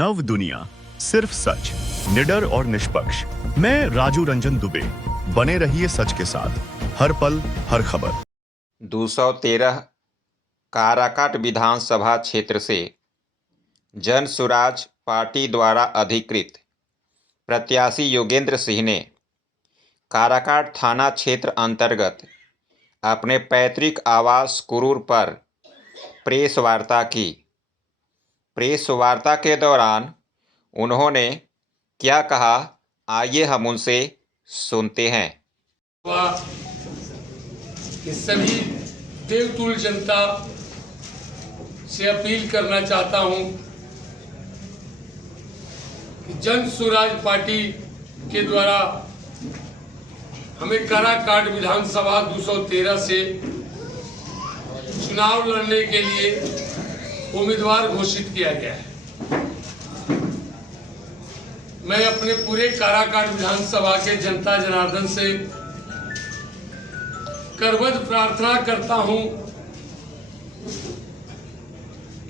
नव दुनिया, सिर्फ सच, निडर और निष्पक्ष। मैं राजू रंजन दुबे। बने रहिए सच के साथ, हर पल हर खबर। 213 काराकाट विधानसभा क्षेत्र से जन सुराज पार्टी द्वारा अधिकृत प्रत्याशी योगेंद्र सिंह ने काराकाट थाना क्षेत्र अंतर्गत अपने पैतृक आवास कुरूर पर प्रेस वार्ता की। प्रेस वार्ता के दौरान उन्होंने क्या कहा, आइए हम उनसे सुनते हैं। कि सभी देवतुल्य जनता से अपील करना चाहता हूं कि जन सुराज पार्टी के द्वारा हमें काराकाट विधानसभा 213 से चुनाव लड़ने के लिए उम्मीदवार घोषित किया गया है। मैं अपने पूरे काराकाट विधानसभा के जनता जनार्दन से करबद्ध प्रार्थना करता हूं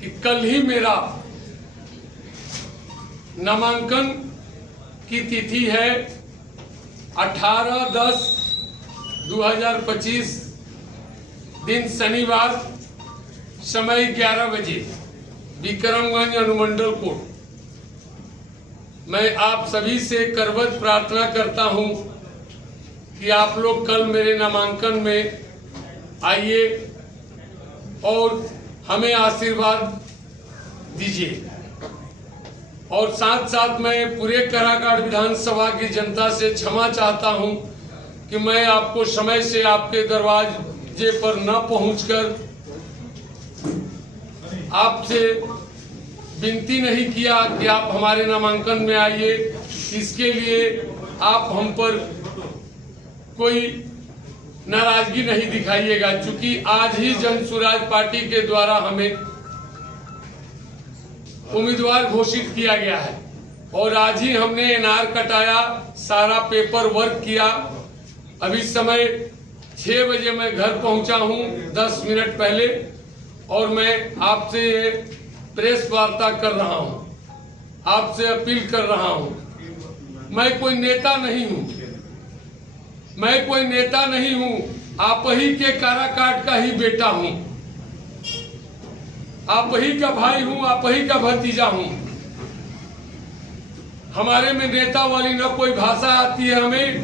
कि कल ही मेरा नामांकन की तिथि है 18/10/2025 दिन शनिवार, समय 11 बजे, विक्रमगंज अनुमंडल कोर्ट। मैं आप सभी से करबद्ध प्रार्थना करता हूं कि आप लोग कल मेरे नामांकन में आइए और हमें आशीर्वाद दीजिए। और साथ साथ मैं पूरे काराकाट विधानसभा की जनता से क्षमा चाहता हूं कि मैं आपको समय से आपके दरवाजे पर न पहुंचकर आपसे विनती नहीं किया कि आप हमारे नामांकन में आइए। इसके लिए आप हम पर कोई नाराजगी नहीं दिखाइएगा, क्योंकि आज ही जन सुराज पार्टी के द्वारा हमें उम्मीदवार घोषित किया गया है और आज ही हमने एनआर कटाया, सारा पेपर वर्क किया। अभी समय 6 बजे मैं घर पहुंचा हूं, 10 मिनट पहले, और मैं आपसे ये प्रेस वार्ता कर रहा हूं, आपसे अपील कर रहा हूं। मैं कोई नेता नहीं हूं, मैं कोई नेता नहीं हूं, आप ही के काराकाट का ही बेटा हूं, आप ही का भाई हूं, आप ही का भतीजा हूं। हमारे में नेता वाली न कोई भाषा आती है हमें,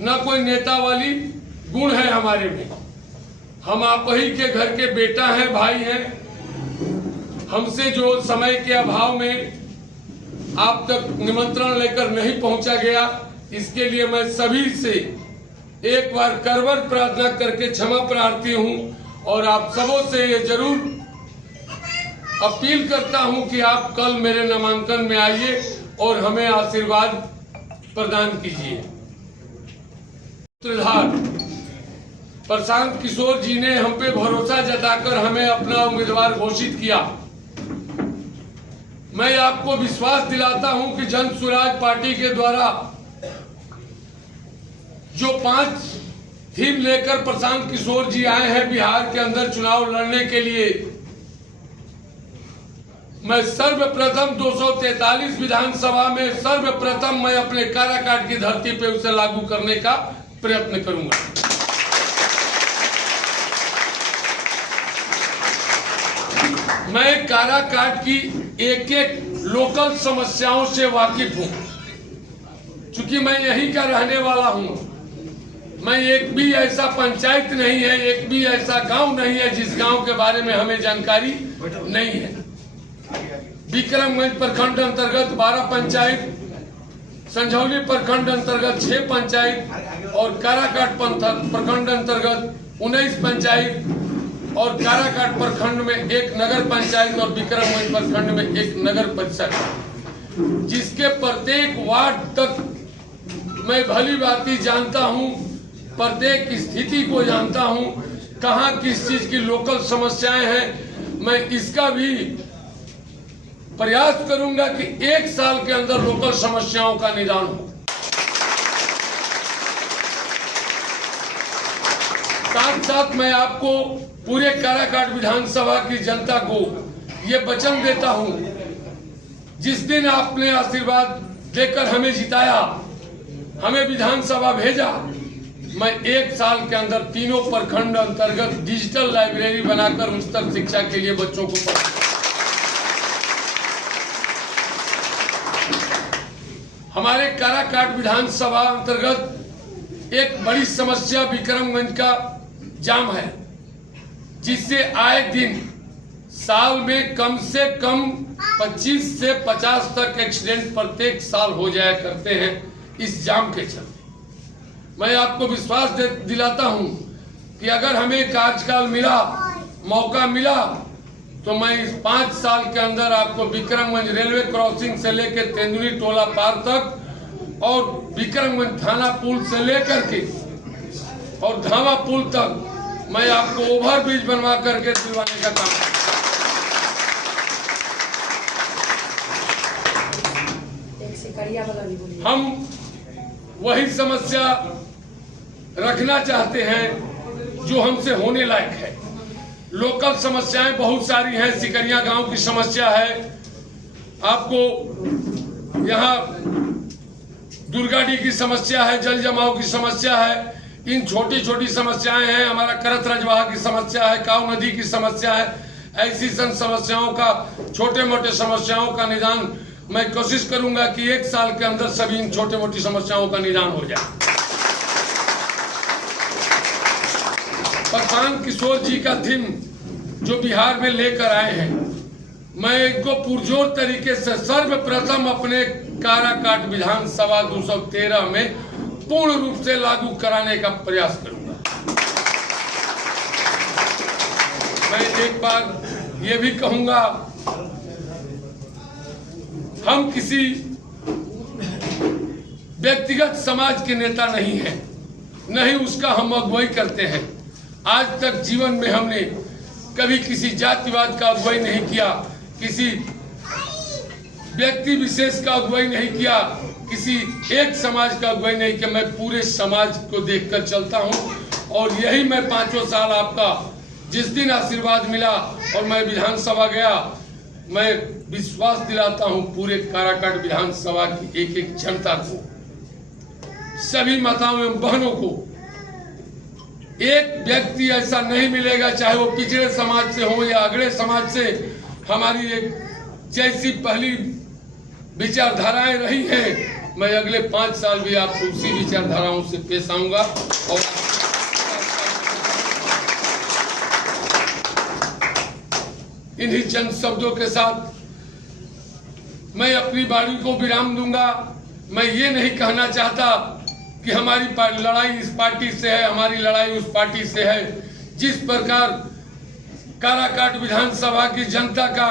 न कोई नेता वाली गुण है हमारे में। हम आप ही के घर के बेटा हैं, भाई हैं। हमसे जो समय के अभाव में आप तक निमंत्रण लेकर नहीं पहुंचा गया, इसके लिए मैं सभी से एक बार करबद्ध प्रार्थना करके क्षमा प्रार्थी हूं और आप सबों से ये जरूर अपील करता हूं कि आप कल मेरे नामांकन में आइए और हमें आशीर्वाद प्रदान कीजिए। सूत्रधार प्रशांत किशोर जी ने हम पे भरोसा जताकर हमें अपना उम्मीदवार घोषित किया। मैं आपको विश्वास दिलाता हूं कि जन सुराज पार्टी के द्वारा जो 5 थीम लेकर प्रशांत किशोर जी आए हैं बिहार के अंदर चुनाव लड़ने के लिए, मैं सर्वप्रथम 243 विधानसभा में सर्वप्रथम मैं अपने काराकाट की धरती पे उसे लागू करने का प्रयत्न करूंगा। मैं काराकाट की एक एक लोकल समस्याओं से वाकिफ हूं, क्योंकि मैं यहीं का रहने वाला हूं। मैं एक भी ऐसा पंचायत नहीं है, एक भी ऐसा गांव नहीं है जिस गांव के बारे में हमें जानकारी नहीं है। विक्रमगंज प्रखंड अंतर्गत 12 पंचायत, संझौली प्रखंड अंतर्गत 6 पंचायत और काराकाट प्रखंड अंतर्गत 19 पंचायत और काराकाट प्रखंड में 1 नगर पंचायत और विक्रमगंज प्रखंड में 1 नगर परिषद, जिसके प्रत्येक वार्ड तक मैं भली भांति जानता हूं, प्रत्येक स्थिति को जानता हूं, कहां किस चीज की लोकल समस्याएं हैं। मैं इसका भी प्रयास करूंगा कि 1 साल के अंदर लोकल समस्याओं का निदान हो। साथ साथ मैं आपको पूरे काराकाट विधानसभा की जनता को ये वचन देता हूं जिस दिन आपने आशीर्वाद देकर हमें जिताया, हमें विधानसभा भेजा, मैं 1 साल के अंदर तीनों प्रखंड अंतर्गत डिजिटल लाइब्रेरी बनाकर उच्चतर शिक्षा के लिए बच्चों को पढ़ा। हमारे काराकाट विधानसभा अंतर्गत एक बड़ी समस्या विक्रमगंज का जाम है, जिससे आए दिन साल में कम से कम 25 से 50 तक एक्सीडेंट प्रत्येक साल हो जाया करते हैं इस जाम के चलते। मैं आपको विश्वास दिलाता हूं कि अगर हमें कार्यकाल मिला, मौका मिला, तो मैं इस 5 साल के अंदर आपको विक्रमगंज रेलवे क्रॉसिंग से लेकर तेंदुली टोला पार तक और विक्रमगंज थाना पुल से लेकर के और धावा पुल तक मैं आपको ओवरब्रिज बनवा करके दिलवाने का काम। हम वही समस्या रखना चाहते हैं जो हमसे होने लायक है। लोकल समस्याएं बहुत सारी हैं। सिकरिया गांव की समस्या है, आपको यहाँ दुर्गाडी की समस्या है, जल जमाव की समस्या है। इन छोटी छोटी समस्याएं हैं। हमारा करत रजवाहा की समस्या है, काव नदी की समस्या है। ऐसी सन समस्याओं का, छोटे मोटे समस्याओं का निदान मैं कोशिश करूंगा कि 1 साल के अंदर सभी इन छोटे मोटी समस्याओं का निदान हो जाए। प्रशांत किशोर जी का थीम जो बिहार में लेकर आए हैं, मैं इनको पुरजोर तरीके से सर्वप्रथम अपने काराकाट विधानसभा 213 में पूर्ण रूप से लागू कराने का प्रयास करूंगा। मैं एक बार ये भी कहूंगा, हम किसी व्यक्तिगत समाज के नेता नहीं हैं, नहीं उसका हम अगुवाई करते हैं। आज तक जीवन में हमने कभी किसी जातिवाद का अगुवाई नहीं किया, किसी व्यक्ति विशेष का अगुवाई नहीं किया, किसी एक समाज का अगुवाई नहीं किया। मैं पूरे समाज को देखकर चलता हूं और यही मैं 5 साल आपका जिस दिन आशीर्वाद मिला और मैं विधानसभा गया, मैं विश्वास दिलाता हूं पूरे काराकाट विधानसभा की एक एक जनता को, सभी माताओं एवं बहनों को। एक व्यक्ति ऐसा नहीं मिलेगा, चाहे वो पिछड़े समाज से हो या अगड़े समाज से, हमारी एक जैसी पहली विचारधाराएं रही हैं, मैं अगले 5 साल भी आपको उसी विचारधाराओं से पेश आऊंगा। और इन्हीं चंद शब्दों के साथ मैं अपनी वाणी को विराम दूंगा। मैं ये नहीं कहना चाहता कि हमारी लड़ाई इस पार्टी से है, हमारी लड़ाई उस पार्टी से है। जिस प्रकार काराकाट विधानसभा की जनता का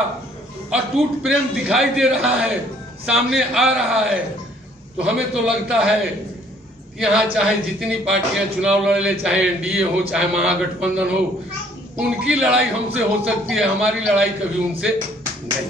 अटूट प्रेम दिखाई दे रहा है, सामने आ रहा है, तो हमें तो लगता है कि यहाँ चाहे जितनी पार्टियां चुनाव लड़ ले, चाहे एनडीए हो, चाहे महागठबंधन हो, उनकी लड़ाई हमसे हो सकती है, हमारी लड़ाई कभी उनसे नहीं।